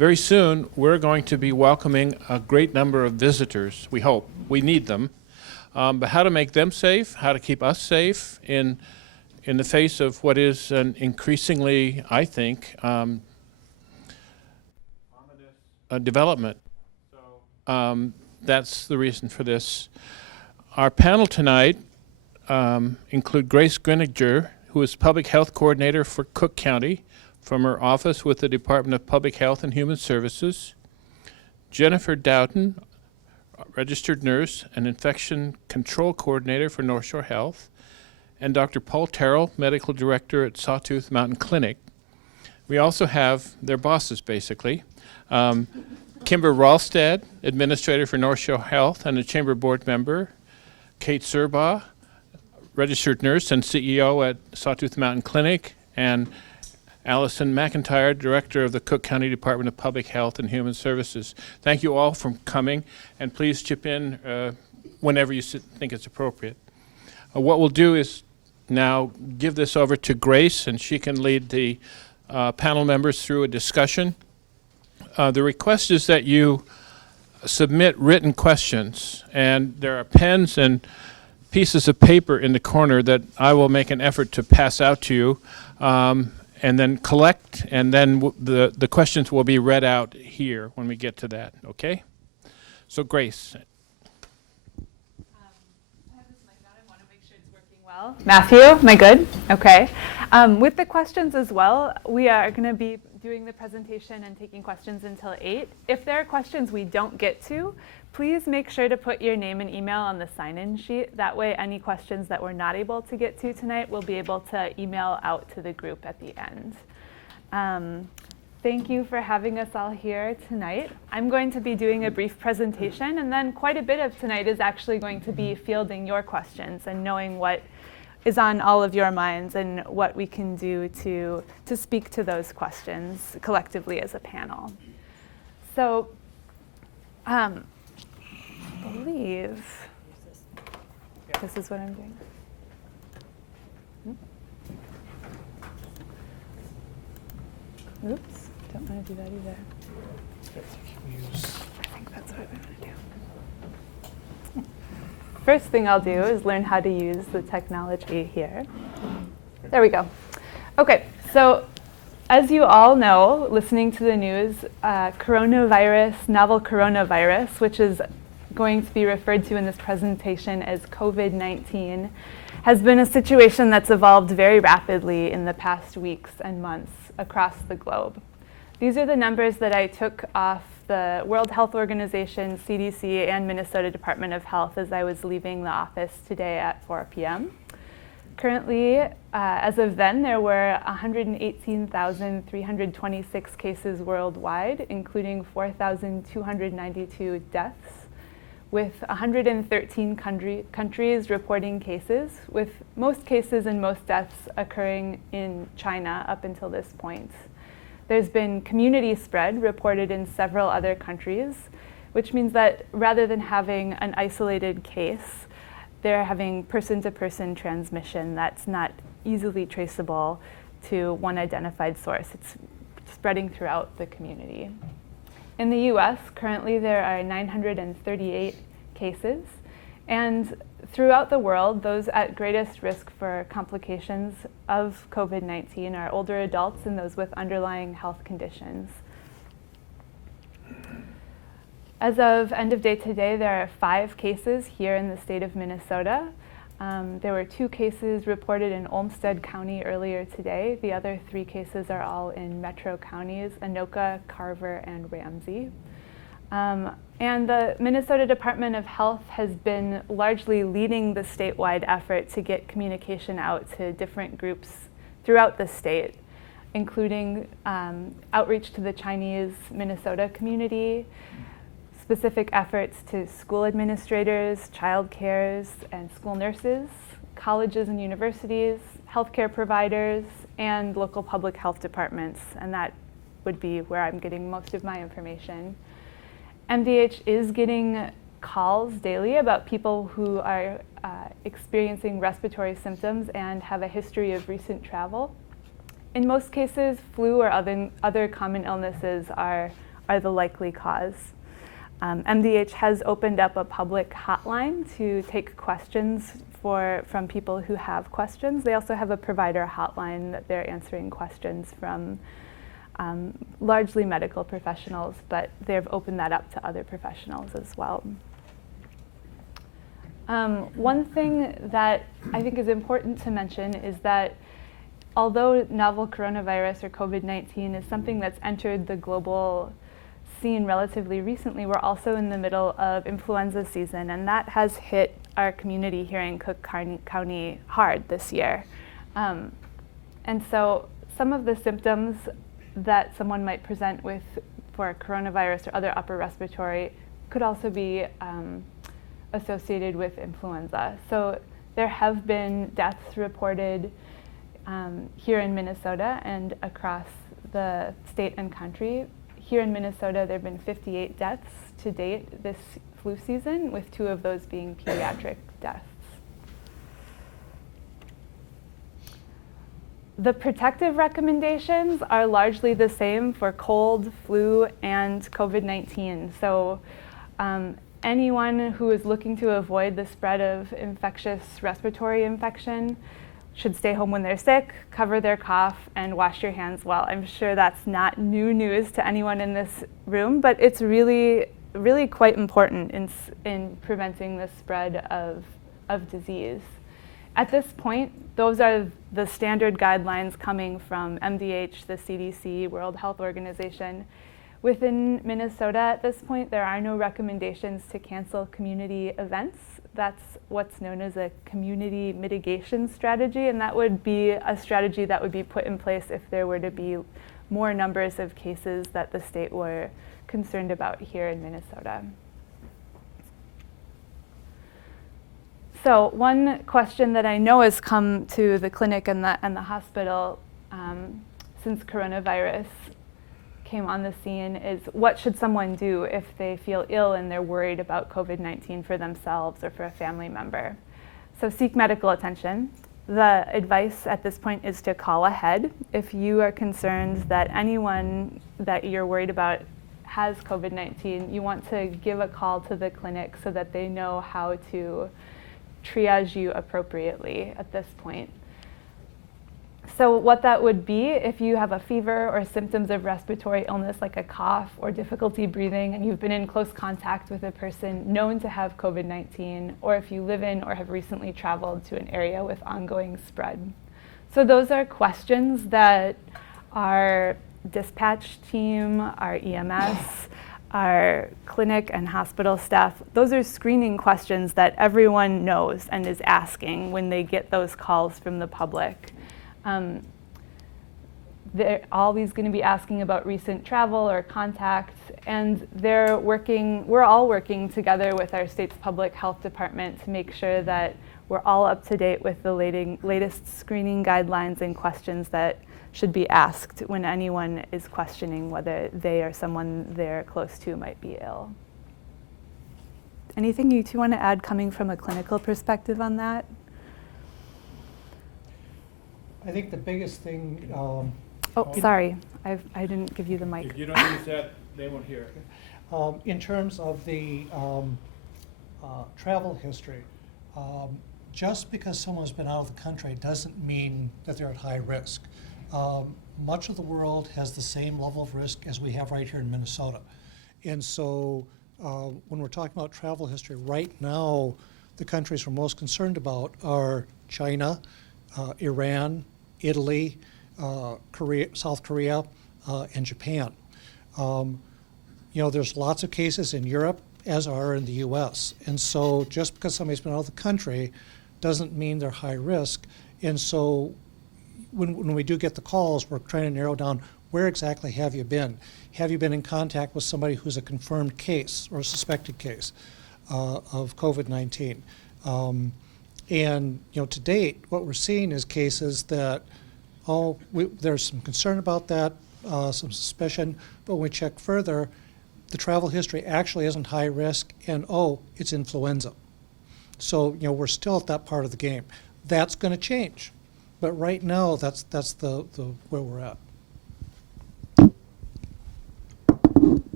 very soon we're going to be welcoming a great number of visitors, we hope. We need them. But how to make them safe, how to keep us safe in the face of what is an increasingly, I think, development. So that's the reason for this. Our panel tonight include Grace Greninger, who is Public Health Coordinator for Cook County from her office with the Department of Public Health and Human Services, Jennifer Dowden, registered nurse and infection control coordinator for North Shore Health, and Dr. Paul Terrell, medical director at Sawtooth Mountain Clinic. We also have their bosses, basically. Kimber Ralstad, administrator for North Shore Health and a chamber board member, Kate Serbaugh, registered nurse and CEO at Sawtooth Mountain Clinic, and Allison McIntyre, director of the Cook County Department of Public Health and Human Services. Thank you all for coming, and please chip in whenever you think it's appropriate. What we'll do is now give this over to Grace, and she can lead the panel members through a discussion. The request is that you submit written questions, and there are pens and pieces of paper in the corner that I will make an effort to pass out to you, and then collect, and then the questions will be read out here when we get to that, okay? So Grace. I have this mic on. I want to make sure it's working well. Matthew, am I good? Okay. With the questions as well, we are going to be doing the presentation and taking questions until 8. If there are questions we don't get to, please make sure to put your name and email on the sign-in sheet. That way, any questions that we're not able to get to tonight, we'll be able to email out to the group at the end. Thank you for having us all here tonight. I'm going to be doing a brief presentation, and then quite a bit of tonight is actually going to be fielding your questions and knowing what is on all of your minds and what we can do to speak to those questions collectively as a panel. So, I believe this is what I'm doing. Oops, don't want to do that either. I think that's what I'm going to do. First thing I'll do is learn how to use the technology here. There we go. Okay, so as you all know, listening to the news, novel coronavirus, which is going to be referred to in this presentation as COVID-19, has been a situation that's evolved very rapidly in the past weeks and months across the globe. These are the numbers that I took off the World Health Organization, CDC, and Minnesota Department of Health as I was leaving the office today at 4 p.m. Currently, as of then, there were 118,326 cases worldwide, including 4,292 deaths, with 113 countries reporting cases, with most cases and most deaths occurring in China up until this point. There's been community spread reported in several other countries, which means that rather than having an isolated case, they're having person-to-person transmission that's not easily traceable to one identified source. It's spreading throughout the community. In the US, currently there are 938 cases, and throughout the world, those at greatest risk for complications of COVID-19 are older adults and those with underlying health conditions. As of end of day today, there are 5 cases here in the state of Minnesota. There were 2 cases reported in Olmsted County earlier today. The other 3 cases are all in metro counties, Anoka, Carver, and Ramsey. And the Minnesota Department of Health has been largely leading the statewide effort to get communication out to different groups throughout the state, including outreach to the Chinese Minnesota community, specific efforts to school administrators, child cares, and school nurses, colleges and universities, healthcare providers, and local public health departments, and that would be where I'm getting most of my information. MDH is getting calls daily about people who are experiencing respiratory symptoms and have a history of recent travel. In most cases, flu or other common illnesses are are the likely cause. MDH has opened up a public hotline to take questions from people who have questions. They also have a provider hotline that they're answering questions from largely medical professionals, but they've opened that up to other professionals as well. One thing that I think is important to mention is that although novel coronavirus or COVID-19 is something that's entered the global scene relatively recently, we're also in the middle of influenza season, and that has hit our community here in Cook County hard this year. And so some of the symptoms that someone might present with for coronavirus or other upper respiratory could also be associated with influenza. So there have been deaths reported here in Minnesota and across the state and country. Here in Minnesota, there have been 58 deaths to date this flu season, with 2 of those being pediatric deaths. The protective recommendations are largely the same for cold, flu, and COVID-19. So anyone who is looking to avoid the spread of infectious respiratory infection should stay home when they're sick, cover their cough, and wash your hands well. I'm sure that's not new news to anyone in this room, but it's really quite important in preventing the spread of disease. At this point, those are the standard guidelines coming from MDH, the CDC, World Health Organization. Within Minnesota at this point, there are no recommendations to cancel community events. That's what's known as a community mitigation strategy, and that would be a strategy that would be put in place if there were to be more numbers of cases that the state were concerned about here in Minnesota. So one question that I know has come to the clinic and the hospital since coronavirus came on the scene is, what should someone do if they feel ill and they're worried about COVID-19 for themselves or for a family member? So seek medical attention. The advice at this point is to call ahead. If you are concerned that anyone that you're worried about has COVID-19, you want to give a call to the clinic so that they know how to triage you appropriately at this point. So what that would be, if you have a fever or symptoms of respiratory illness like a cough or difficulty breathing, and you've been in close contact with a person known to have COVID-19, or if you live in or have recently traveled to an area with ongoing spread. So those are questions that our dispatch team, our EMS, our clinic and hospital staff, those are screening questions that everyone knows and is asking when they get those calls from the public. They're always going to be asking about recent travel or contacts, and we're all working together with our state's public health department to make sure that we're all up to date with the latest screening guidelines and questions that should be asked when anyone is questioning whether they or someone they're close to might be ill. Anything you two want to add coming from a clinical perspective on that? I think the biggest thing. Sorry, I didn't give you the mic. If you don't use that, they won't hear it. In terms of the travel history, just because someone's been out of the country doesn't mean that they're at high risk. Much of the world has the same level of risk as we have right here in Minnesota. And so when we're talking about travel history, right now, the countries we're most concerned about are China, Iran, Italy, South Korea, and Japan. There's lots of cases in Europe, as are in the US. And so just because somebody's been out of the country doesn't mean they're high risk. And so when we do get the calls, we're trying to narrow down, where exactly have you been? Have you been in contact with somebody who's a confirmed case or a suspected case of COVID-19? And to date, what we're seeing is cases that, there's some concern about that, some suspicion, but when we check further, the travel history actually isn't high risk, and it's influenza. So we're still at that part of the game. That's going to change, but right now that's the where we're at.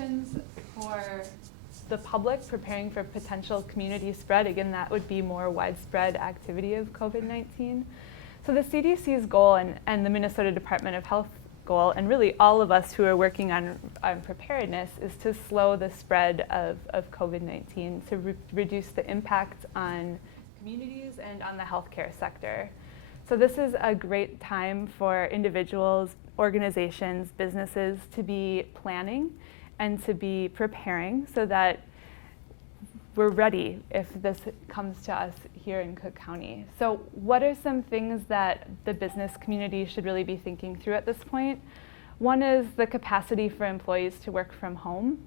options for the public preparing for potential community spread, again, that would be more widespread activity of COVID-19. So the CDC's goal and the Minnesota Department of Health goal, and really all of us who are working on preparedness, is to slow the spread of COVID-19, to reduce the impact on communities and on the healthcare sector. So this is a great time for individuals, organizations, businesses to be planning and to be preparing so that we're ready if this comes to us here in Cook County. So what are some things that the business community should really be thinking through at this point? One is the capacity for employees to work from home.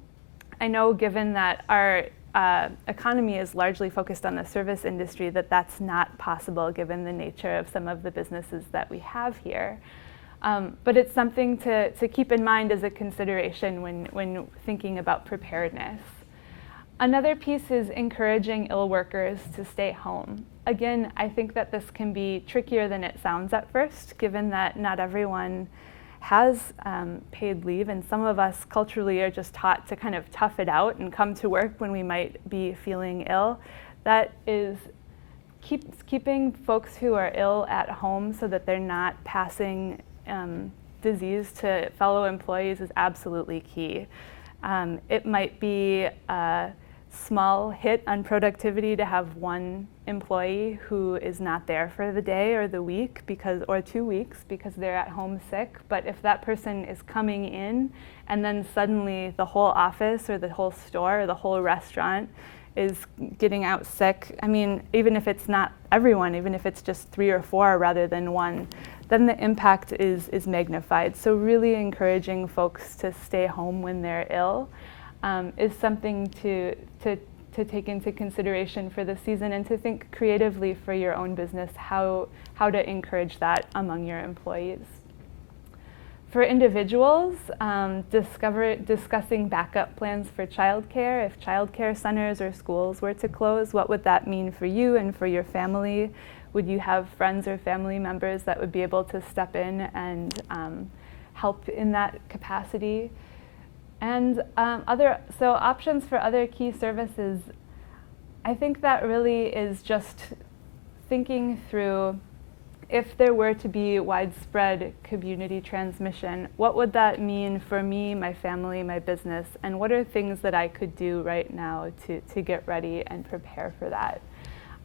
I know, given that our economy is largely focused on the service industry, that's not possible given the nature of some of the businesses that we have here. But it's something to keep in mind as a consideration when thinking about preparedness. Another piece is encouraging ill workers to stay home. Again, I think that this can be trickier than it sounds at first, given that not everyone has paid leave, and some of us culturally are just taught to kind of tough it out and come to work when we might be feeling ill. That is keeping folks who are ill at home so that they're not passing disease to fellow employees is absolutely key. It might be a small hit on productivity to have one employee who is not there for the day or the week or 2 weeks because they're at home sick. But if that person is coming in and then suddenly the whole office or the whole store or the whole restaurant is getting out sick, I mean, even if it's not everyone, even if it's just 3 or 4 rather than 1, then the impact is magnified. So really encouraging folks to stay home when they're ill is something to take into consideration for the season, and to think creatively for your own business how to encourage that among your employees. For individuals, discussing backup plans for childcare. If childcare centers or schools were to close, what would that mean for you and for your family? Would you have friends or family members that would be able to step in and help in that capacity? And options for other key services, I think that really is just thinking through, if there were to be widespread community transmission, what would that mean for me, my family, my business, and what are things that I could do right now to get ready and prepare for that?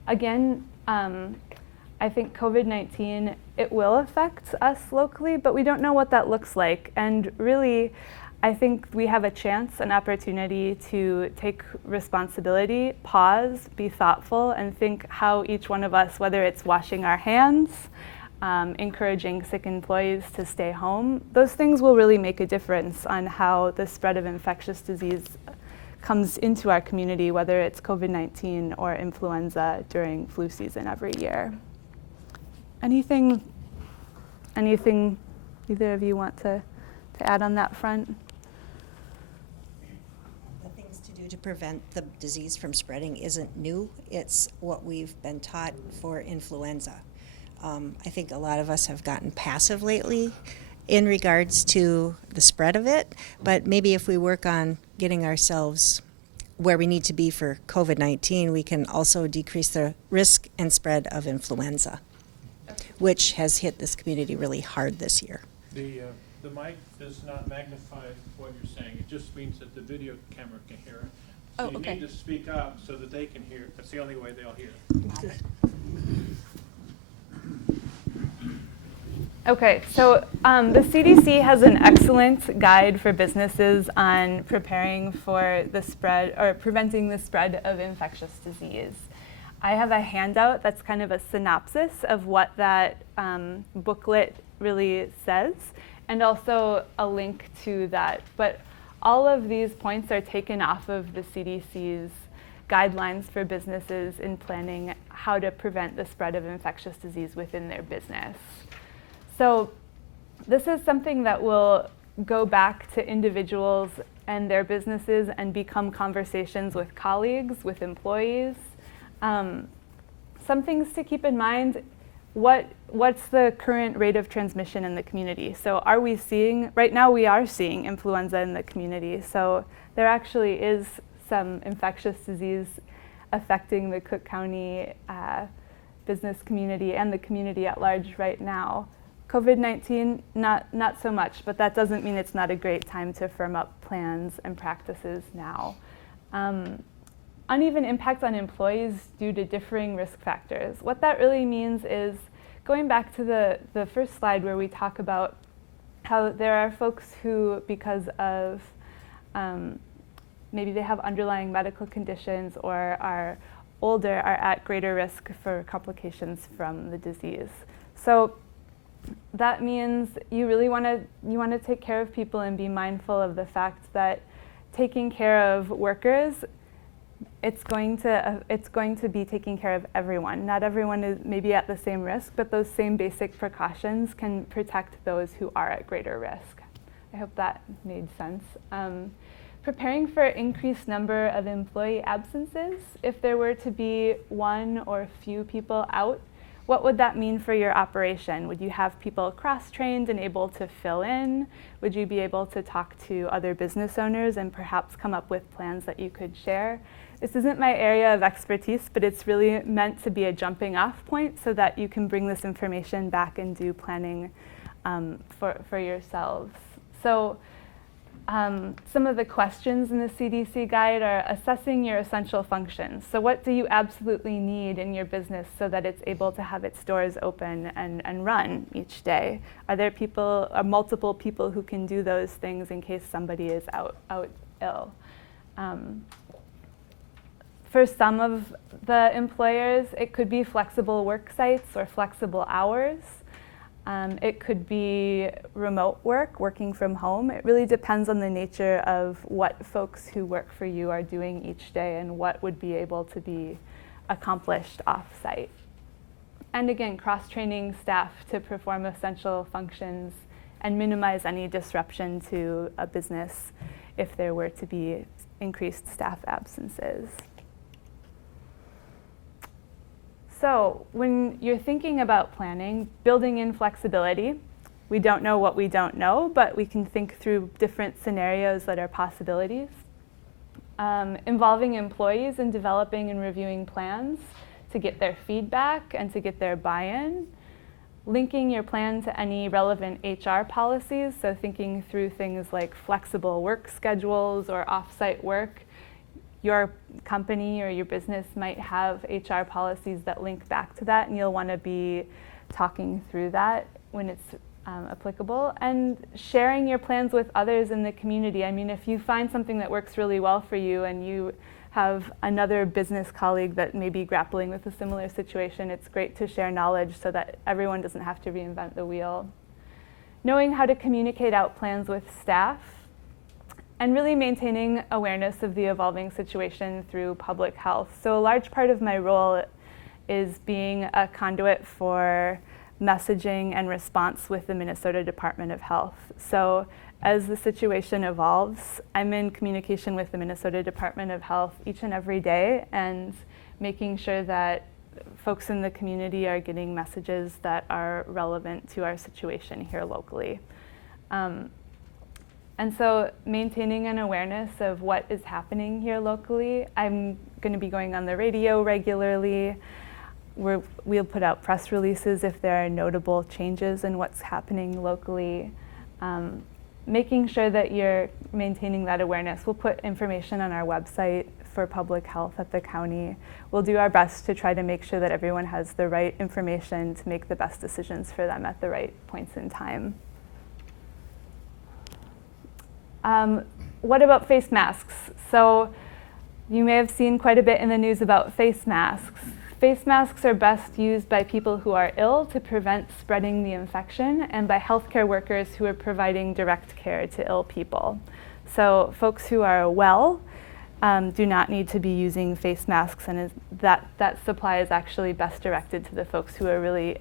Again, I think COVID-19, it will affect us locally, but we don't know what that looks like. And really, I think we have a chance, an opportunity to take responsibility, pause, be thoughtful, and think how each one of us, whether it's washing our hands, encouraging sick employees to stay home, those things will really make a difference on how the spread of infectious disease comes into our community, whether it's COVID-19 or influenza during flu season every year. Anything either of you want to add on that front? The things to do to prevent the disease from spreading isn't new. It's what we've been taught for influenza. I think a lot of us have gotten passive lately in regards to the spread of it, but maybe if we work on getting ourselves where we need to be for COVID-19, we can also decrease the risk and spread of influenza, which has hit this community really hard this year. The mic does not magnify what you're saying. It just means that the video camera can hear it. So you need to speak up so that they can hear it. That's the only way they'll hear it. Okay, so the CDC has an excellent guide for businesses on preparing for the spread or preventing the spread of infectious disease. I have a handout that's kind of a synopsis of what that booklet really says, and also a link to that. But all of these points are taken off of the CDC's guidelines for businesses in planning how to prevent the spread of infectious disease within their business. So this is something that will go back to individuals and their businesses and become conversations with colleagues, with employees. Some things to keep in mind: what's the current rate of transmission in the community? So are we seeing, right now we are seeing influenza in the community. So there actually is some infectious disease affecting the Cook County business community and the community at large right now. COVID-19, not so much, but that doesn't mean it's not a great time to firm up plans and practices now. Uneven impact on employees due to differing risk factors. What that really means is, going back to the first slide where we talk about how there are folks who, because of maybe they have underlying medical conditions or are older, are at greater risk for complications from the disease. So that means you really want to take care of people and be mindful of the fact that taking care of workers, it's going to be taking care of everyone. Not everyone is maybe at the same risk, but those same basic precautions can protect those who are at greater risk. I hope that made sense. Preparing for increased number of employee absences. If there were to be one or few people out, what would that mean for your operation? Would you have people cross-trained and able to fill in? Would you be able to talk to other business owners and perhaps come up with plans that you could share? This isn't my area of expertise, but it's really meant to be a jumping off point so that you can bring this information back and do planning for yourselves. So some of the questions in the CDC guide are assessing your essential functions. So what do you absolutely need in your business so that it's able to have its doors open and run each day? Are there multiple people who can do those things in case somebody is out ill? For some of the employers, it could be flexible work sites or flexible hours. It could be remote work, working from home. It really depends on the nature of what folks who work for you are doing each day and what would be able to be accomplished off-site. And again, cross-training staff to perform essential functions and minimize any disruption to a business if there were to be increased staff absences. So when you're thinking about planning, building in flexibility, we don't know what we don't know, but we can think through different scenarios that are possibilities. Involving employees in developing and reviewing plans to get their feedback and to get their buy-in. Linking your plan to any relevant HR policies, so thinking through things like flexible work schedules or off-site work. Your company or your business might have HR policies that link back to that, and you'll want to be talking through that when it's applicable. And sharing your plans with others in the community. I mean, if you find something that works really well for you and you have another business colleague that may be grappling with a similar situation, it's great to share knowledge so that everyone doesn't have to reinvent the wheel. Knowing how to communicate out plans with staff. And really maintaining awareness of the evolving situation through public health. So a large part of my role is being a conduit for messaging and response with the Minnesota Department of Health. So as the situation evolves, I'm in communication with the Minnesota Department of Health each and every day and making sure that folks in the community are getting messages that are relevant to our situation here locally. And so maintaining an awareness of what is happening here locally. I'm going to be going on the radio regularly. We'll put out press releases if there are notable changes in what's happening locally. Making sure that you're maintaining that awareness. We'll put information on our website for public health at the county. We'll do our best to try to make sure that everyone has the right information to make the best decisions for them at the right points in time. What about face masks? So you may have seen quite a bit in the news about face masks. Face masks are best used by people who are ill to prevent spreading the infection and by healthcare workers who are providing direct care to ill people. So folks who are well do not need to be using face masks, and that supply is actually best directed to the folks who are really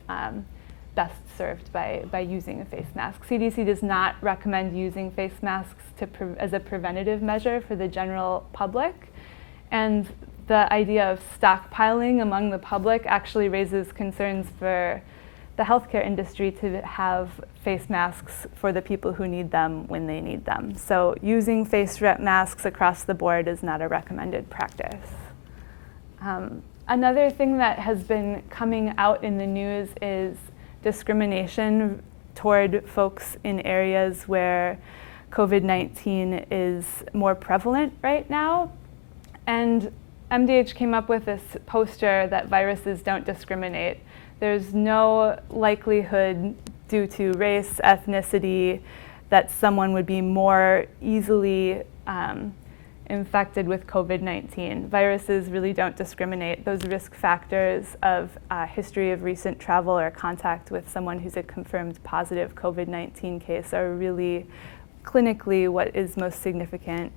best served by using a face mask. CDC does not recommend using face masks as a preventative measure for the general public. And the idea of stockpiling among the public actually raises concerns for the healthcare industry to have face masks for the people who need them when they need them. So using face masks across the board is not a recommended practice. Another thing that has been coming out in the news is discrimination toward folks in areas where COVID-19 is more prevalent right now. And MDH came up with this poster that viruses don't discriminate. There's no likelihood due to race, ethnicity, that someone would be more easily infected with COVID-19. Viruses really don't discriminate. Those risk factors of history of recent travel or contact with someone who's a confirmed positive COVID-19 case are really clinically what is most significant.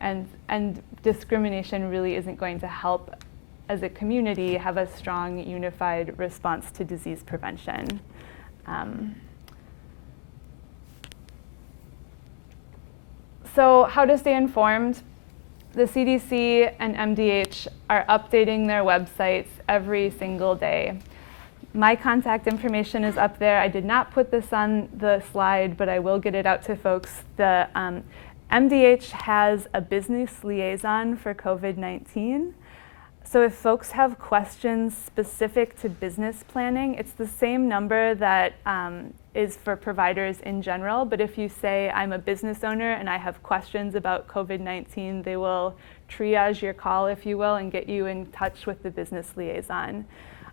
And discrimination really isn't going to help as a community have a strong unified response to disease prevention. So how to stay informed? The CDC and MDH are updating their websites every single day. My contact information is up there. I did not put this on the slide, but I will get it out to folks. The MDH has a business liaison for COVID-19. So if folks have questions specific to business planning, it's the same number that is for providers in general. But if you say, I'm a business owner and I have questions about COVID-19, they will triage your call, if you will, and get you in touch with the business liaison.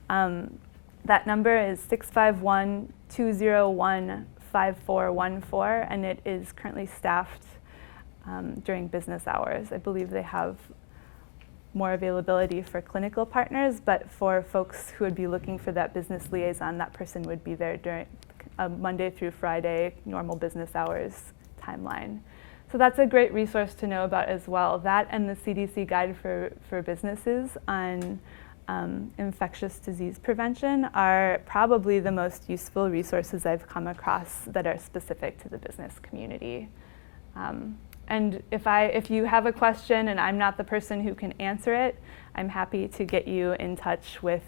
That number is 651-201-5414, and it is currently staffed during business hours. I believe they have more availability for clinical partners, but for folks who would be looking for that business liaison, that person would be there during a Monday through Friday, normal business hours timeline. So that's a great resource to know about as well. That and the CDC guide for businesses on infectious disease prevention are probably the most useful resources I've come across that are specific to the business community. And if you have a question and I'm not the person who can answer it, I'm happy to get you in touch with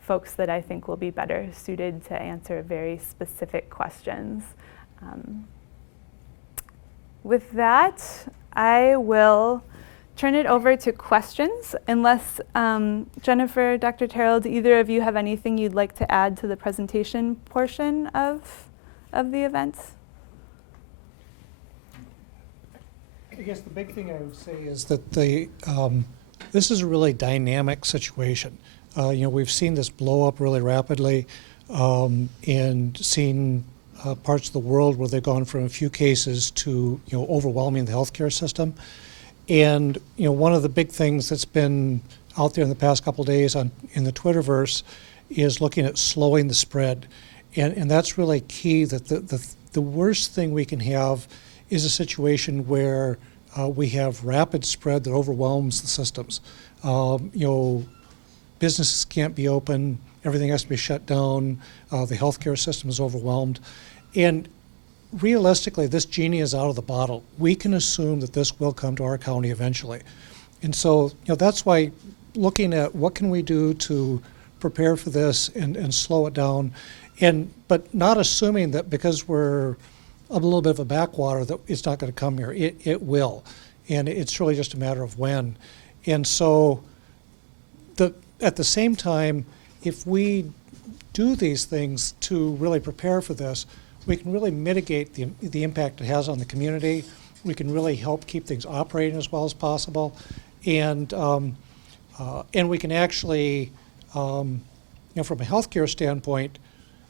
folks that I think will be better suited to answer very specific questions. With that, I will turn it over to questions, unless Jennifer, Dr. Terrell, do either of you have anything you'd like to add to the presentation portion of the event? I guess the big thing I would say is that this is a really dynamic situation. We've seen this blow up really rapidly and seen parts of the world where they've gone from a few cases to overwhelming the healthcare system. And one of the big things that's been out there in the past couple of days in the Twitterverse is looking at slowing the spread, and that's really key. That the worst thing we can have is a situation where we have rapid spread that overwhelms the systems. Businesses can't be open, everything has to be shut down, the healthcare system is overwhelmed. And realistically, this genie is out of the bottle. We can assume that this will come to our county eventually. And so that's why looking at what can we do to prepare for this and slow it down, but not assuming that because we're a little bit of a backwater that it's not going to come here. It will, and it's really just a matter of when. And so at the same time, if we do these things to really prepare for this, we can really mitigate the impact it has on the community. We can really help keep things operating as well as possible, and we can actually, from a healthcare standpoint,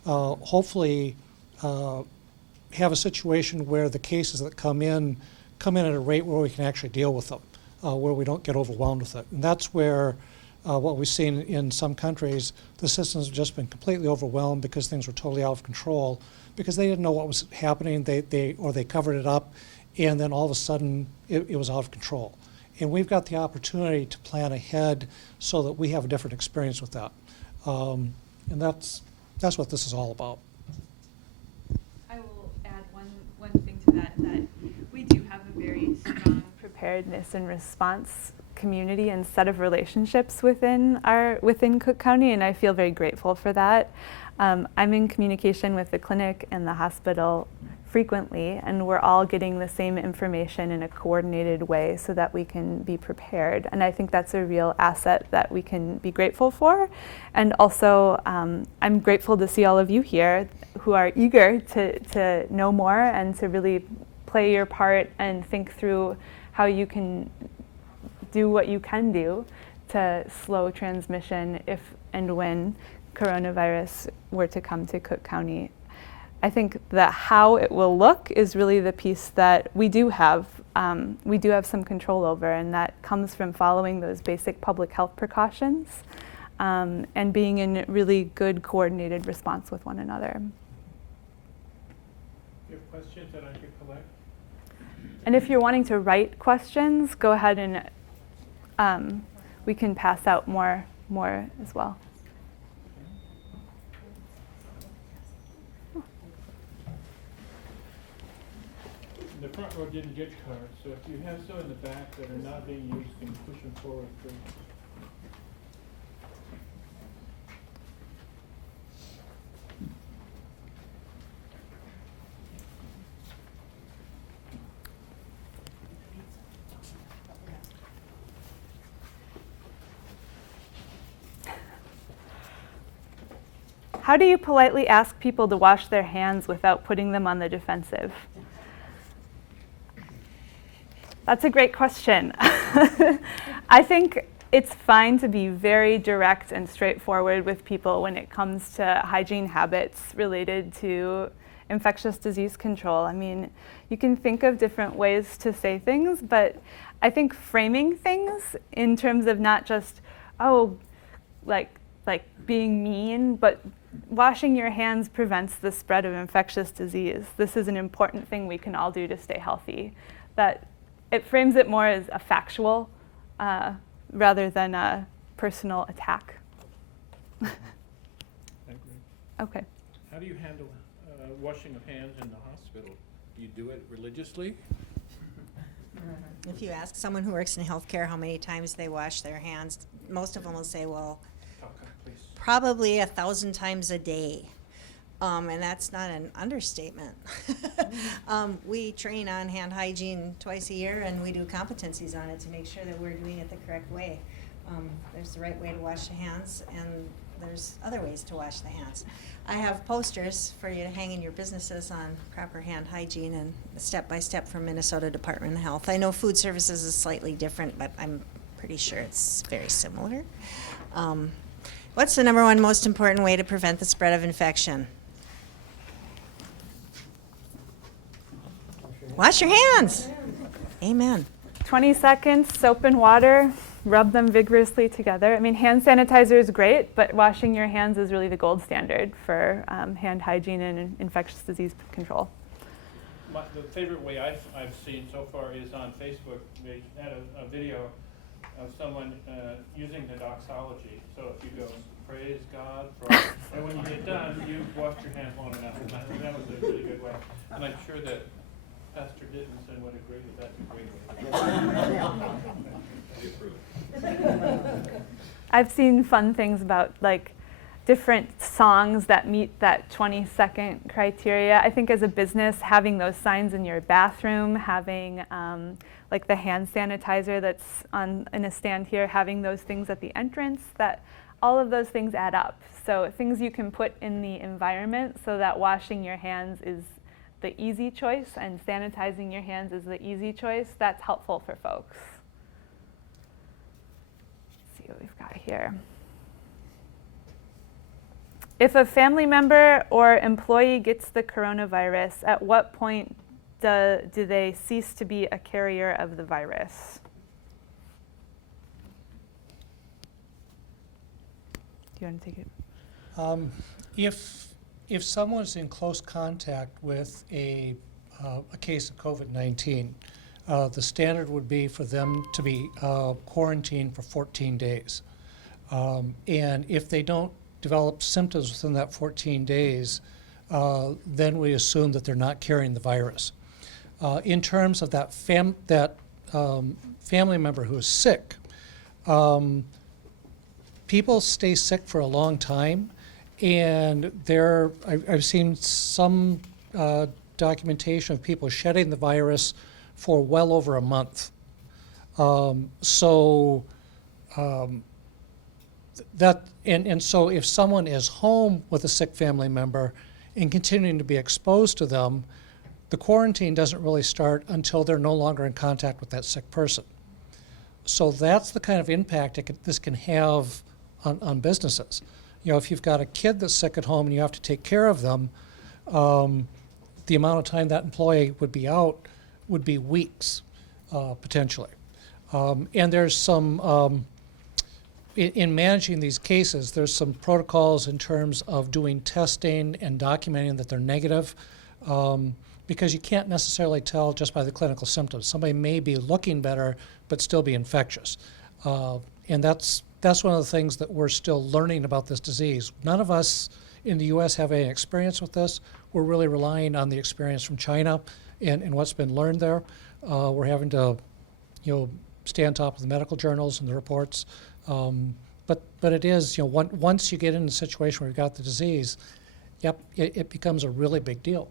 hopefully have a situation where the cases that come in at a rate where we can actually deal with them, where we don't get overwhelmed with it. And that's where what we've seen in some countries, the systems have just been completely overwhelmed because things were totally out of control, because they didn't know what was happening, they covered it up, and then all of a sudden it was out of control. And we've got the opportunity to plan ahead so that we have a different experience with that. And that's what this is all about. I will add one thing to that we do have a very strong preparedness and response community and set of relationships within Cook County, and I feel very grateful for that. I'm in communication with the clinic and the hospital frequently, and we're all getting the same information in a coordinated way so that we can be prepared. And I think that's a real asset that we can be grateful for. And also, I'm grateful to see all of you here who are eager to know more and to really play your part and think through how you can do what you can do to slow transmission if and when coronavirus were to come to Cook County. I think that how it will look is really the piece that we do have some control over, and that comes from following those basic public health precautions and being in really good coordinated response with one another. You have questions that I could collect? And if you're wanting to write questions, go ahead and we can pass out more as well. The front row didn't get cards, so if you have some in the back that are not being used, you can push them forward, please. How do you politely ask people to wash their hands without putting them on the defensive? That's a great question. I think it's fine to be very direct and straightforward with people when it comes to hygiene habits related to infectious disease control. I mean, you can think of different ways to say things, but I think framing things in terms of not just, oh, like being mean, but washing your hands prevents the spread of infectious disease. This is an important thing we can all do to stay healthy. That it frames it more as a factual rather than a personal attack. I agree. Okay. How do you handle washing of hands in the hospital? Do you do it religiously? If you ask someone who works in healthcare how many times they wash their hands, most of them will say, well, Please. probably 1,000 times a day. And that's not an understatement. We train on hand hygiene twice a year, and we do competencies on it to make sure that we're doing it the correct way. There's the right way to wash the hands, and there's other ways to wash the hands. I have posters for you to hang in your businesses on proper hand hygiene and step-by-step from Minnesota Department of Health. I know food services is slightly different, but I'm pretty sure it's very similar. What's the number one most important way to prevent the spread of infection? Wash your hands. Amen. 20 seconds, soap and water, rub them vigorously together. I mean, hand sanitizer is great, but washing your hands is really the gold standard for hand hygiene and infectious disease control. The favorite way I've seen so far is on Facebook. They had a video of someone using the doxology. So if you go, praise God, and when you get done, you wash your hands long enough. And that was a really good way. And I'm sure that Pastor Dittenson would agree that that's a great way. I've seen fun things about like different songs that meet that 20-second criteria. I think as a business, having those signs in your bathroom, having like the hand sanitizer that's in a stand here, having those things at the entrance, that all of those things add up. So things you can put in the environment so that washing your hands is the easy choice and sanitizing your hands is the easy choice. That's helpful for folks. Let's see what we've got here. If a family member or employee gets the coronavirus, at what point do they cease to be a carrier of the virus? Do you want to take it? If someone's in close contact with a case of COVID-19, the standard would be for them to be quarantined for 14 days. And if they don't develop symptoms within that 14 days, then we assume that they're not carrying the virus. In terms of that family member who is sick, People stay sick for a long time, and I've seen some documentation of people shedding the virus for well over a month. So if someone is home with a sick family member and continuing to be exposed to them, the quarantine doesn't really start until they're no longer in contact with that sick person. So that's the kind of impact this can have on businesses. You know, if you've got a kid that's sick at home and you have to take care of them, the amount of time that employee would be out would be weeks, potentially. And there's some, in managing these cases, there's some protocols in terms of doing testing and documenting that they're negative, because you can't necessarily tell just by the clinical symptoms. Somebody may be looking better, but still be infectious. And that's one of the things that we're still learning about this disease. None of us in the U.S. have any experience with this. We're really relying on the experience from China and what's been learned there. We're having to, stay on top of the medical journals and the reports. But it is, once you get in a situation where you've got the disease, it becomes a really big deal.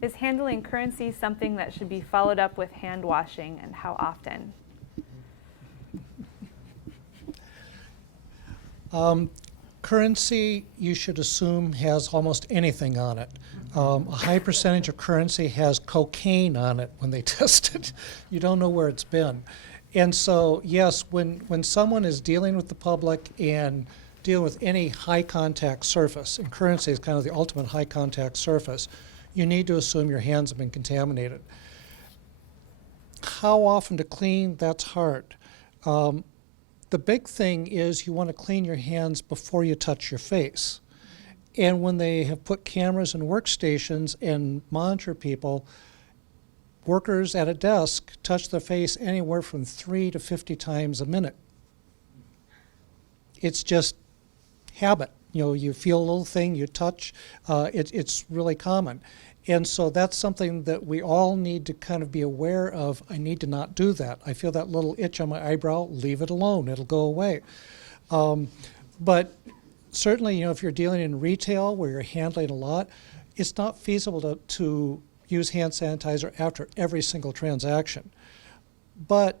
Is handling currency something that should be followed up with hand washing, and how often? Currency, you should assume, has almost anything on it. A high percentage of currency has cocaine on it when they test it. You don't know where it's been. And so, yes, when someone is dealing with the public and dealing with any high contact surface, and currency is kind of the ultimate high contact surface, you need to assume your hands have been contaminated. How often to clean, that's hard. The big thing is you want to clean your hands before you touch your face. And when they have put cameras in workstations and monitor people, workers at a desk touch their face anywhere from 3 to 50 times a minute. It's just habit. You feel a little thing, you touch, it's really common. And so that's something that we all need to kind of be aware of. I need to not do that. I feel that little itch on my eyebrow, leave it alone, it'll go away. But certainly, if you're dealing in retail where you're handling a lot, it's not feasible to use hand sanitizer after every single transaction. But,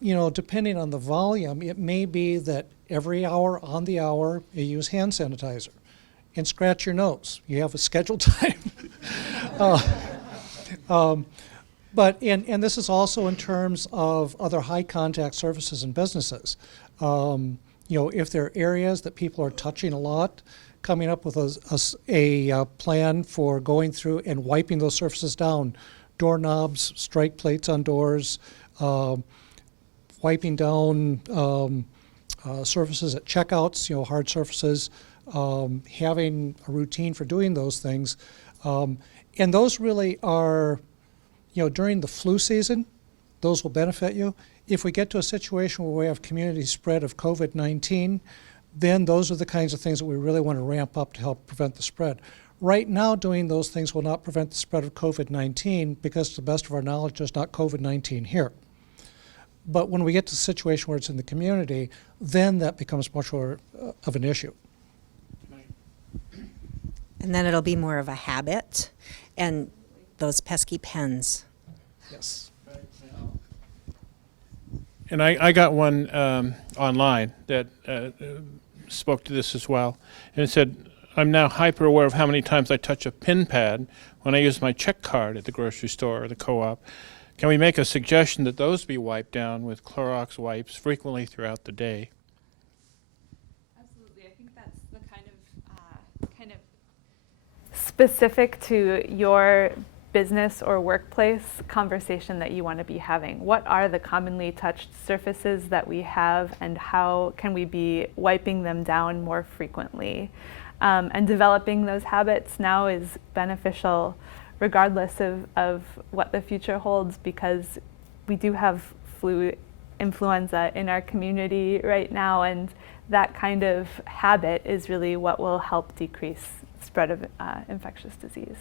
depending on the volume, it may be that every hour on the hour you use hand sanitizer. And scratch your nose. You have a scheduled time. But this is also in terms of other high contact surfaces and businesses. If there are areas that people are touching a lot, coming up with a plan for going through and wiping those surfaces down, doorknobs, strike plates on doors, wiping down surfaces at checkouts, hard surfaces. Having a routine for doing those things. And those really are, during the flu season, those will benefit you. If we get to a situation where we have community spread of COVID-19, then those are the kinds of things that we really want to ramp up to help prevent the spread. Right now, doing those things will not prevent the spread of COVID-19 because, to the best of our knowledge, there's not COVID-19 here. But when we get to the situation where it's in the community, then that becomes much more of an issue. And then it'll be more of a habit, and those pesky pens. Yes. And I got one online that spoke to this as well. And it said, I'm now hyper aware of how many times I touch a pin pad when I use my check card at the grocery store or the co-op. Can we make a suggestion that those be wiped down with Clorox wipes frequently throughout the day? Absolutely. I think that's the kind of specific to your business or workplace conversation that you want to be having. What are the commonly touched surfaces that we have, and how can we be wiping them down more frequently? And developing those habits now is beneficial regardless of what the future holds, because we do have influenza in our community right now, and that kind of habit is really what will help decrease spread of infectious disease.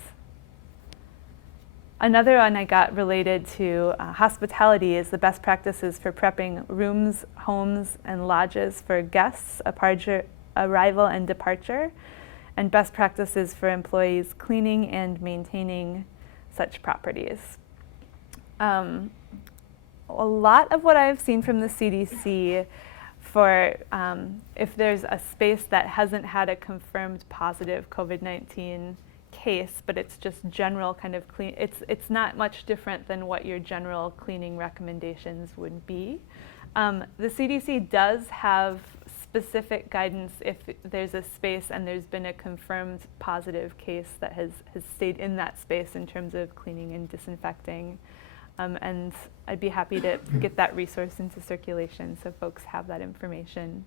Another one I got related to hospitality is the best practices for prepping rooms, homes, and lodges for guests, arrival and departure, and best practices for employees cleaning and maintaining such properties. A lot of what I've seen from the CDC for if there's a space that hasn't had a confirmed positive COVID-19 case, but it's just general kind of clean, it's not much different than what your general cleaning recommendations would be. The CDC does have specific guidance if there's a space and there's been a confirmed positive case that has stayed in that space in terms of cleaning and disinfecting. And I'd be happy to get that resource into circulation so folks have that information.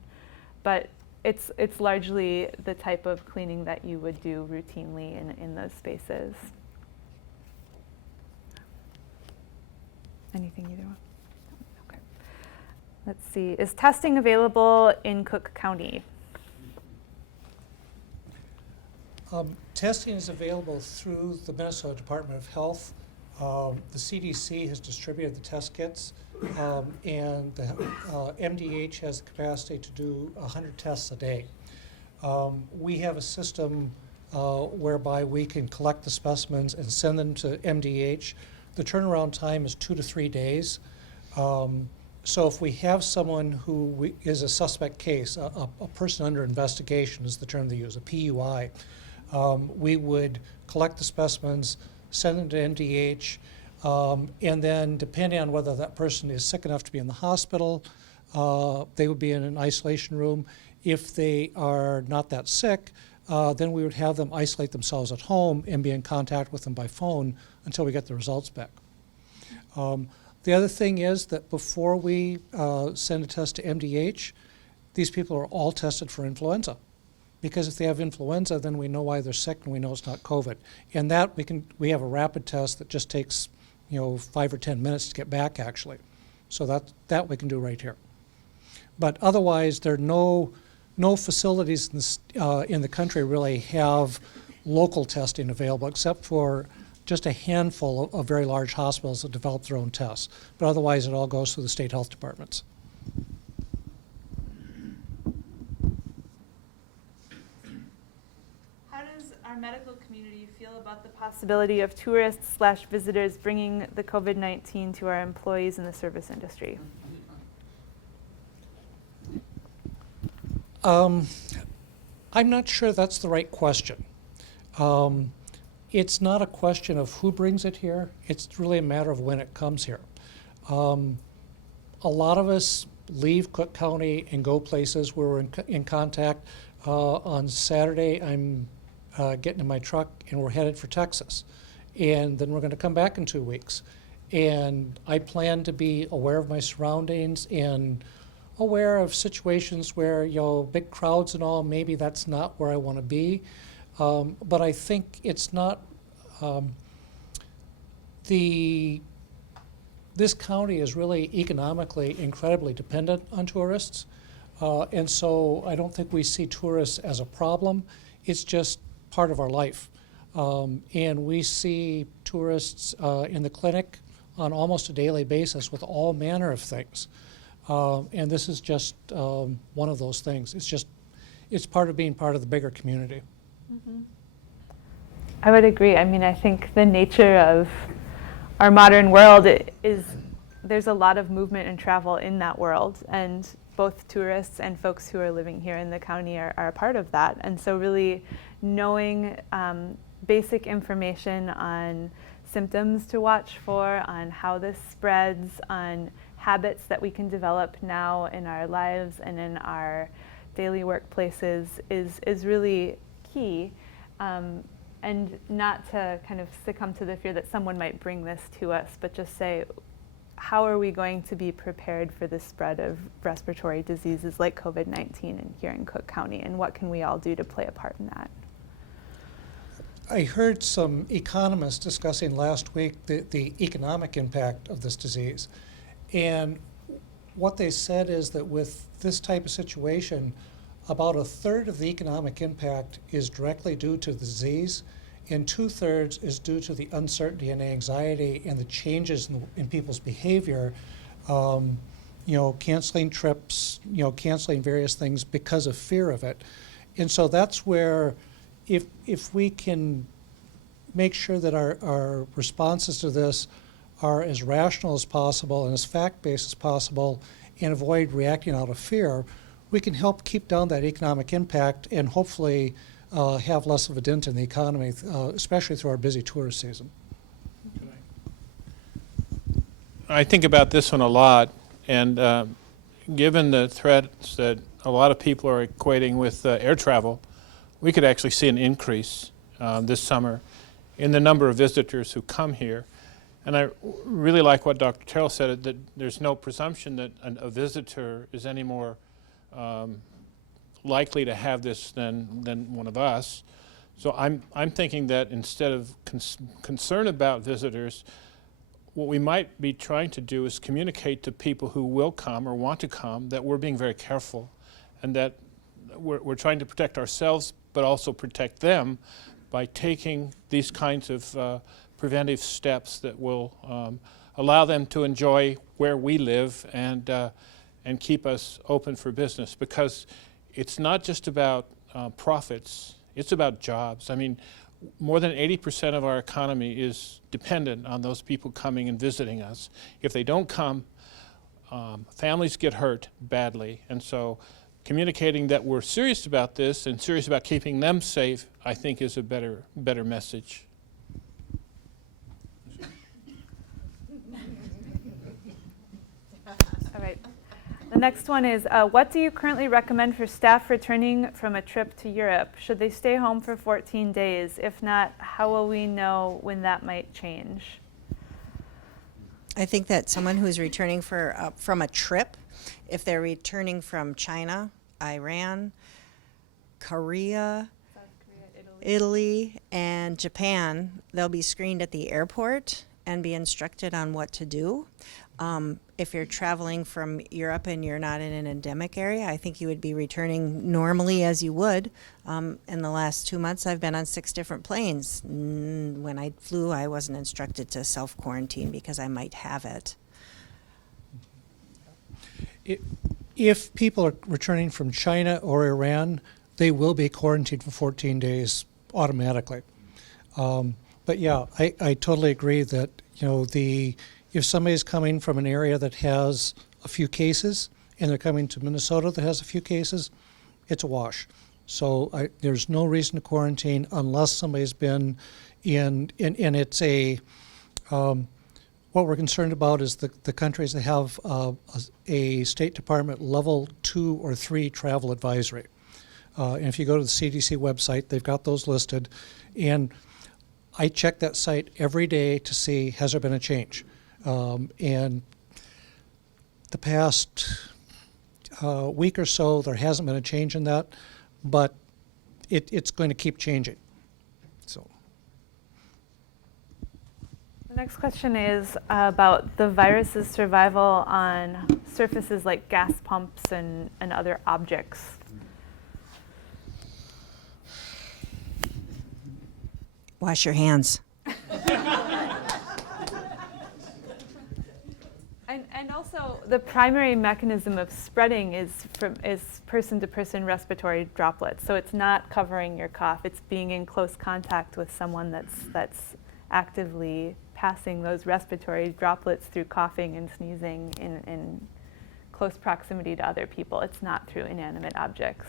But it's largely the type of cleaning that you would do routinely in those spaces. Anything either one? Okay. Let's see. Is testing available in Cook County? Testing is available through the Minnesota Department of Health. The CDC has distributed the test kits, and the MDH has the capacity to do 100 tests a day. We have a system whereby we can collect the specimens and send them to MDH. The turnaround time is 2 to 3 days. So if we have someone who is a suspect case, a person under investigation is the term they use, a PUI, we would collect the specimens, send them to MDH, and then depending on whether that person is sick enough to be in the hospital, they would be in an isolation room. If they are not that sick, then we would have them isolate themselves at home and be in contact with them by phone until we get the results back. The other thing is that before we send a test to MDH, these people are all tested for influenza. Because if they have influenza, then we know why they're sick and we know it's not COVID. And that we have a rapid test that just takes 5 or 10 minutes to get back actually. So that we can do right here. But otherwise, there are no facilities in the country really have local testing available except for just a handful of very large hospitals that develop their own tests. But otherwise, it all goes through the state health departments. Our medical community feel about the possibility of tourists/visitors bringing the COVID-19 to our employees in the service industry? I'm not sure that's the right question. It's not a question of who brings it here. It's really a matter of when it comes here. A lot of us leave Cook County and go places where we're in contact. On Saturday, I'm getting in my truck and we're headed for Texas. And then we're going to come back in 2 weeks. And I plan to be aware of my surroundings and aware of situations where, big crowds and all, maybe that's not where I want to be. But I think it's not, this county is really economically incredibly dependent on tourists. And so I don't think we see tourists as a problem. It's just part of our life. And we see tourists in the clinic on almost a daily basis with all manner of things. And this is just one of those things. It's part of being part of the bigger community. Mm-hmm. I would agree. I mean, I think the nature of our modern world is there's a lot of movement and travel in that world, and both tourists and folks who are living here in the county are a part of that. And so really knowing basic information on symptoms to watch for, on how this spreads, on habits that we can develop now in our lives and in our daily workplaces is really key. And not to kind of succumb to the fear that someone might bring this to us, but just say, how are we going to be prepared for the spread of respiratory diseases like COVID-19 here in Cook County, and what can we all do to play a part in that? I heard some economists discussing last week the economic impact of this disease. And what they said is that with this type of situation, about a third of the economic impact is directly due to the disease, and 2/3 is due to the uncertainty and anxiety and the changes in people's behavior, canceling trips, canceling various things because of fear of it. And so that's where if we can make sure that our responses to this are as rational as possible and as fact-based as possible and avoid reacting out of fear, we can help keep down that economic impact and hopefully have less of a dent in the economy, especially through our busy tourist season. I think about this one a lot, and given the threats that a lot of people are equating with air travel, we could actually see an increase this summer in the number of visitors who come here. And I really like what Dr. Terrell said, that there's no presumption that a visitor is any more likely to have this than one of us. So I'm thinking that instead of concern about visitors, what we might be trying to do is communicate to people who will come or want to come that we're being very careful and that we're trying to protect ourselves but also protect them by taking these kinds of preventive steps that will allow them to enjoy where we live and keep us open for business, because it's not just about profits, it's about jobs. I mean, more than 80% of our economy is dependent on those people coming and visiting us. If they don't come, families get hurt badly. And so communicating that we're serious about this and serious about keeping them safe, I think is a better message. All right. The next one is, what do you currently recommend for staff returning from a trip to Europe? Should they stay home for 14 days? If not, how will we know when that might change? I think that someone who's returning from a trip, if they're returning from China, Iran, Korea, South Korea, Italy, and Japan, they'll be screened at the airport and be instructed on what to do. If you're traveling from Europe and you're not in an endemic area, I think you would be returning normally as you would. In the last 2 months, I've been on 6 different planes. When I flew, I wasn't instructed to self-quarantine because I might have it. If people are returning from China or Iran, they will be quarantined for 14 days automatically. But yeah, I totally agree that if somebody's coming from an area that has a few cases and they're coming to Minnesota that has a few cases, it's a wash. So there's no reason to quarantine unless somebody's been and it's what we're concerned about is the countries that have a State Department level 2 or 3 travel advisory. And if you go to the CDC website, they've got those listed. And I check that site every day to see, has there been a change? And the past week or so, there hasn't been a change in that, but it's going to keep changing. So. The next question is about the virus's survival on surfaces like gas pumps and other objects. Wash your hands. And also, the primary mechanism of spreading is person-to-person respiratory droplets. So it's not covering your cough; it's being in close contact with someone that's actively passing those respiratory droplets through coughing and sneezing in close proximity to other people. It's not through inanimate objects.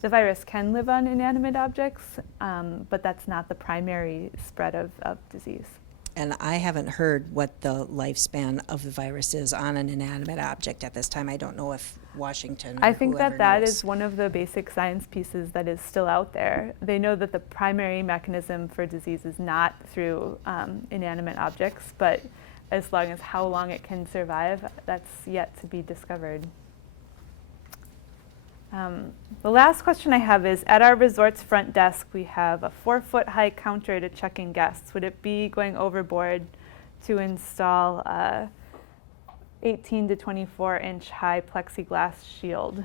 The virus can live on inanimate objects, but that's not the primary spread of disease. And I haven't heard what the lifespan of the virus is on an inanimate object at this time. I don't know if Washington or I think whoever that knows. is one of the basic science pieces that is still out there. They know that the primary mechanism for disease is not through inanimate objects, but as long as how long it can survive, that's yet to be discovered. The last question I have is, at our resort's front desk, we have a 4-foot high counter to check-in guests. Would it be going overboard to install a 18 to 24 inch high plexiglass shield?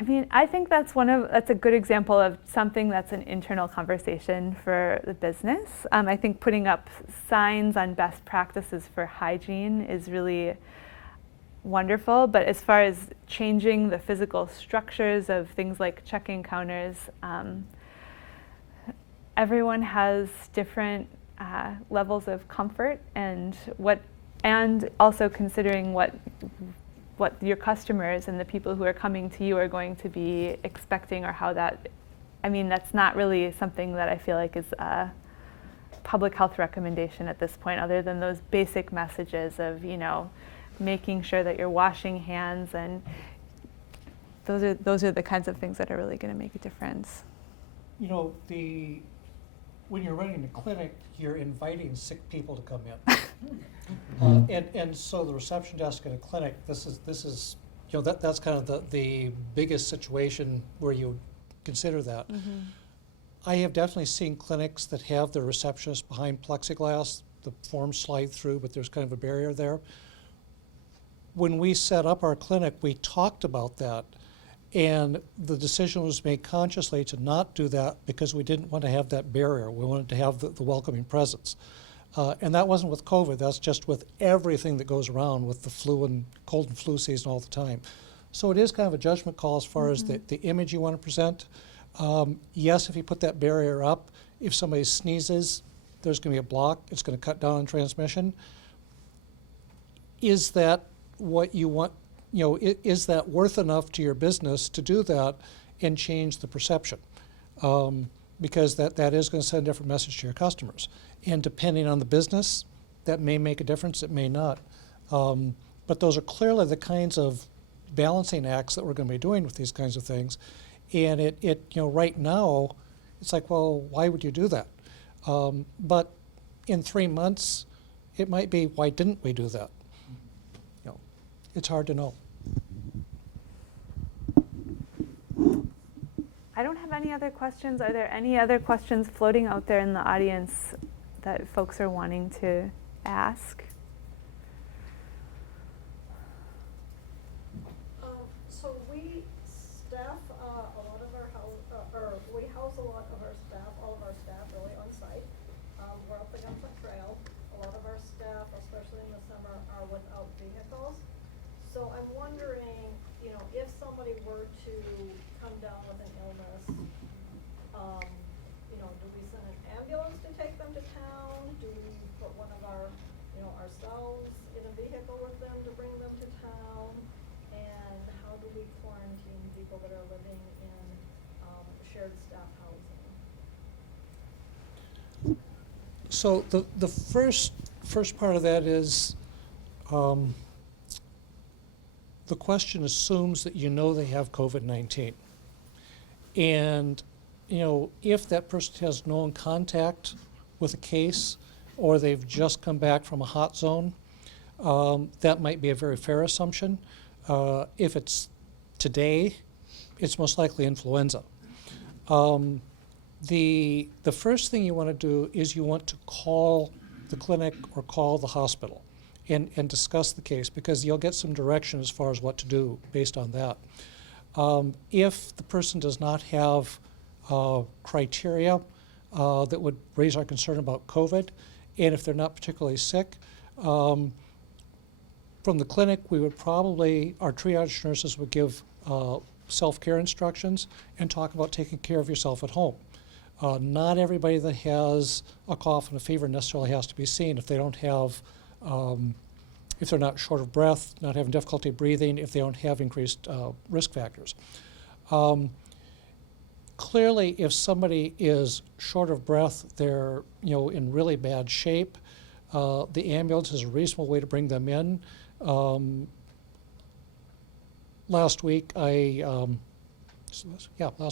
I mean, I think that's a good example of something that's an internal conversation for the business. I think putting up signs on best practices for hygiene is really wonderful, but as far as changing the physical structures of things like check-in counters, everyone has different levels of comfort and also considering what your customers and the people who are coming to you are going to be expecting, or how that, I mean, that's not really something that I feel like is a public health recommendation at this point, other than those basic messages of, making sure that you're washing hands, and those are the kinds of things that are really going to make a difference. When you're running a clinic, you're inviting sick people to come in. And so the reception desk at a clinic, this is that's kind of the biggest situation where you consider that. Mm-hmm. I have definitely seen clinics that have their receptionist behind plexiglass. The forms slide through, but there's kind of a barrier there. When we set up our clinic, we talked about that, and the decision was made consciously to not do that because we didn't want to have that barrier. We wanted to have the welcoming presence. And that wasn't with COVID, that's just with everything that goes around with the cold and flu season all the time. So it is kind of a judgment call as far as the image you want to present. Yes, if you put that barrier up, if somebody sneezes, there's going to be a block, it's going to cut down on transmission. Is that what you want? Is that worth enough to your business to do that and change the perception? Because that is going to send a different message to your customers. And depending on the business, that may make a difference, it may not. But those are clearly the kinds of balancing acts that we're going to be doing with these kinds of things. And it right now, it's like, well, why would you do that? But in 3 months, it might be, why didn't we do that? It's hard to know. I don't have any other questions. Are there any other questions floating out there in the audience that folks are wanting to ask? So we staff a lot of our we house a lot of our staff, all of our staff really on site. We're up against a trail. A lot of our staff, especially in the summer, are without vehicles. So I'm wondering, if somebody were to come down with an illness, do we send an ambulance to take them to town? Do we put one of our, ourselves in a vehicle with them to bring them to town? And how do we quarantine people that are living in shared staff housing? So the first part of that is, the question assumes that they have COVID-19. And, if that person has known contact with a case, or they've just come back from a hot zone, that might be a very fair assumption. If it's today, it's most likely influenza. The first thing you want to do is you want to call the clinic or call the hospital and discuss the case, because you'll get some direction as far as what to do based on that. If the person does not have criteria that would raise our concern about COVID, and if they're not particularly sick, from the clinic, we would probably, our triage nurses would give self-care instructions and talk about taking care of yourself at home. Not everybody that has a cough and a fever necessarily has to be seen. If they don't have, if they're not short of breath, not having difficulty breathing, if they don't have increased risk factors. Clearly, if somebody is short of breath, they're in really bad shape, the ambulance is a reasonable way to bring them in. Last week, last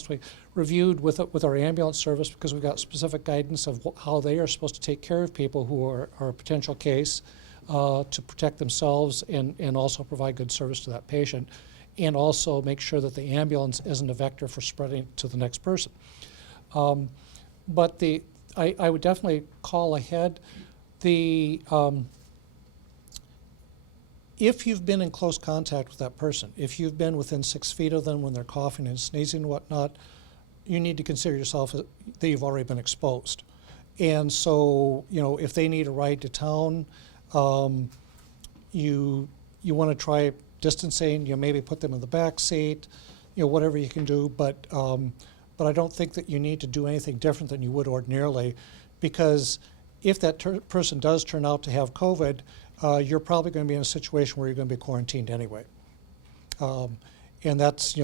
week, reviewed with our ambulance service, because we got specific guidance of how they are supposed to take care of people who are a potential case, to protect themselves and also provide good service to that patient, and also make sure that the ambulance isn't a vector for spreading it to the next person. But I would definitely call ahead. if you've been in close contact with that person, if you've been within 6 feet of them when they're coughing and sneezing and whatnot, you need to consider yourself that you've already been exposed. And so, if they need a ride to town, you want to try distancing, maybe put them in the back seat, whatever you can do, but I don't think that you need to do anything different than you would ordinarily, because if that person does turn out to have COVID, you're probably going to be in a situation where you're going to be quarantined anyway. And that's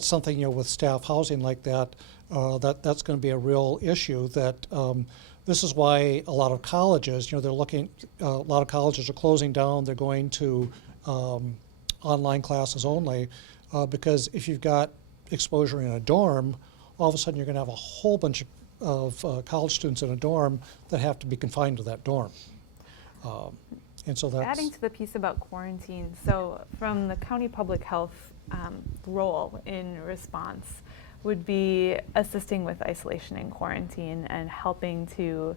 something, with staff housing like that, that's going to be a real issue. That this is why a lot of colleges, they're looking. A lot of colleges are closing down. They're going to online classes only, because if you've got exposure in a dorm, all of a sudden you're going to have a whole bunch of college students in a dorm that have to be confined to that dorm. And so that's adding to the piece about quarantine. So from the county public health role in response would be assisting with isolation and quarantine and helping to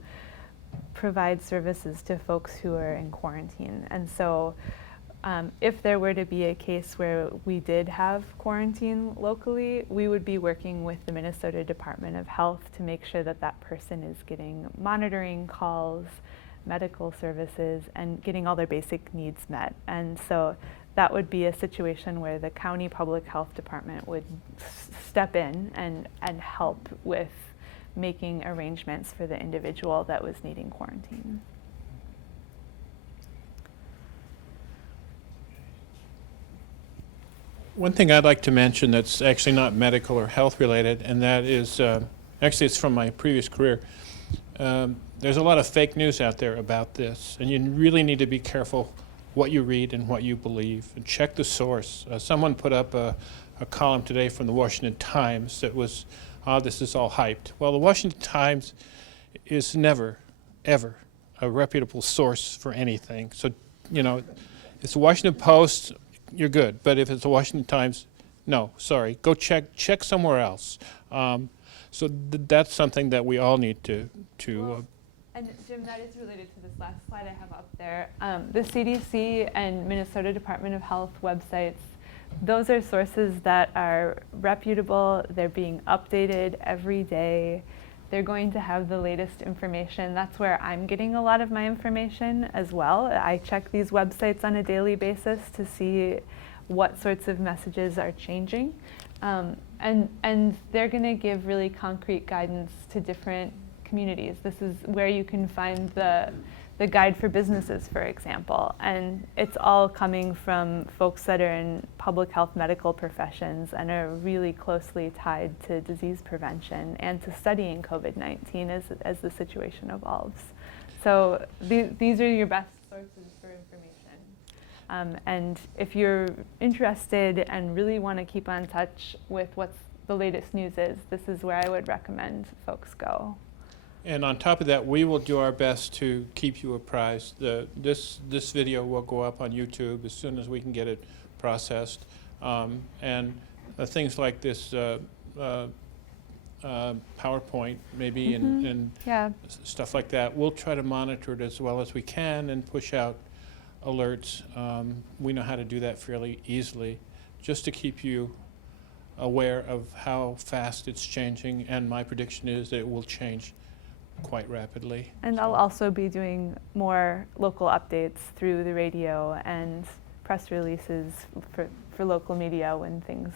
provide services to folks who are in quarantine. And so if there were to be a case where we did have quarantine locally, we would be working with the Minnesota Department of Health to make sure that that person is getting monitoring calls, medical services, and getting all their basic needs met. And so that would be a situation where the county public health department would step in and help with making arrangements for the individual that was needing quarantine. One thing I'd like to mention that's actually not medical or health related, and that is, actually it's from my previous career. There's a lot of fake news out there about this, and you really need to be careful what you read and what you believe, and check the source. Someone put up a column today from the Washington Times that was, this is all hyped. Well, the Washington Times is never, ever a reputable source for anything. So, it's the Washington Post, you're good. But if it's the Washington Times, no, sorry, go check somewhere else. So that's something that we all need to and Jim, that is related to this last slide I have up there. The CDC and Minnesota Department of Health websites, those are sources that are reputable. They're being updated every day. They're going to have the latest information. That's where I'm getting a lot of my information as well. I check these websites on a daily basis to see what sorts of messages are changing. And they're going to give really concrete guidance to different communities. This is where you can find the guide for businesses, for example. And it's all coming from folks that are in public health medical professions and are really closely tied to disease prevention and to studying COVID-19 as the situation evolves. So these are your best sources for information. And if you're interested and really want to keep on touch with what's the latest news is, this is where I would recommend folks go. And on top of that, we will do our best to keep you apprised. This video will go up on YouTube as soon as we can get it processed. And things like this PowerPoint maybe and stuff like that, we'll try to monitor it as well as we can and push out alerts. We know how to do that fairly easily, just to keep you aware of how fast it's changing. And my prediction is that it will change quite rapidly. And I'll also be doing more local updates through the radio and press releases for local media when things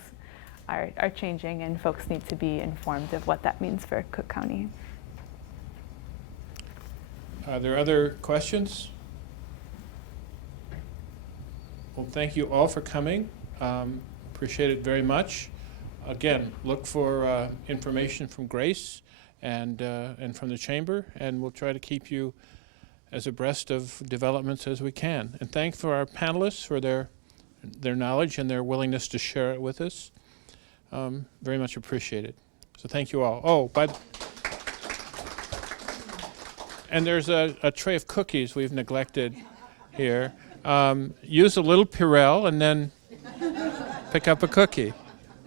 are changing and folks need to be informed of what that means for Cook County. Are there other questions? Well, thank you all for coming. Appreciate it very much. Again, look for information from Grace and from the chamber, and we'll try to keep you as abreast of developments as we can. And thanks for our panelists for their knowledge and their willingness to share it with us. Very much appreciated. So thank you all. Oh, and there's a tray of cookies we've neglected here. Use a little Purell and then pick up a cookie.